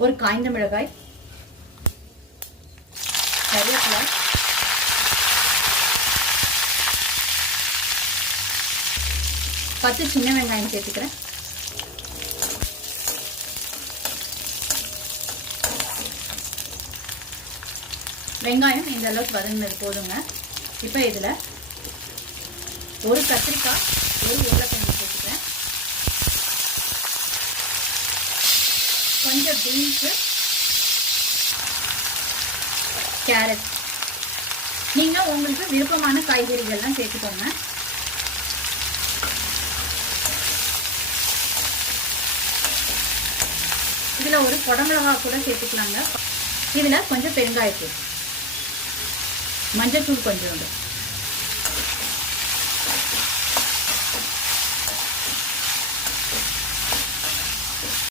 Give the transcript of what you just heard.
ஒரு காய்ந்த மிளகாய், கருவேப்பிலை, பத்து சின்ன வெங்காயம் சேர்த்துக்கிறேன். வெங்காயம் இந்த அளவுக்கு வதங்கினது போதுங்க. இப்போ இதில் ஒரு கத்திரிக்காய், ஒரு உருளைக்கிழங்கு சேர்த்துக்கிறேன். கொஞ்சம் பீன்ஸு, கேரட், நீங்கள் உங்களுக்கு விருப்பமான காய்கறிகள்லாம் சேர்த்துக்கோங்க. இதில் ஒரு குடமிளகாய் கூட சேர்த்துக்கலாங்க. இதில் கொஞ்சம் பெருங்காயத்தூள், மஞ்சத்தூள் கொஞ்சம் உண்டு.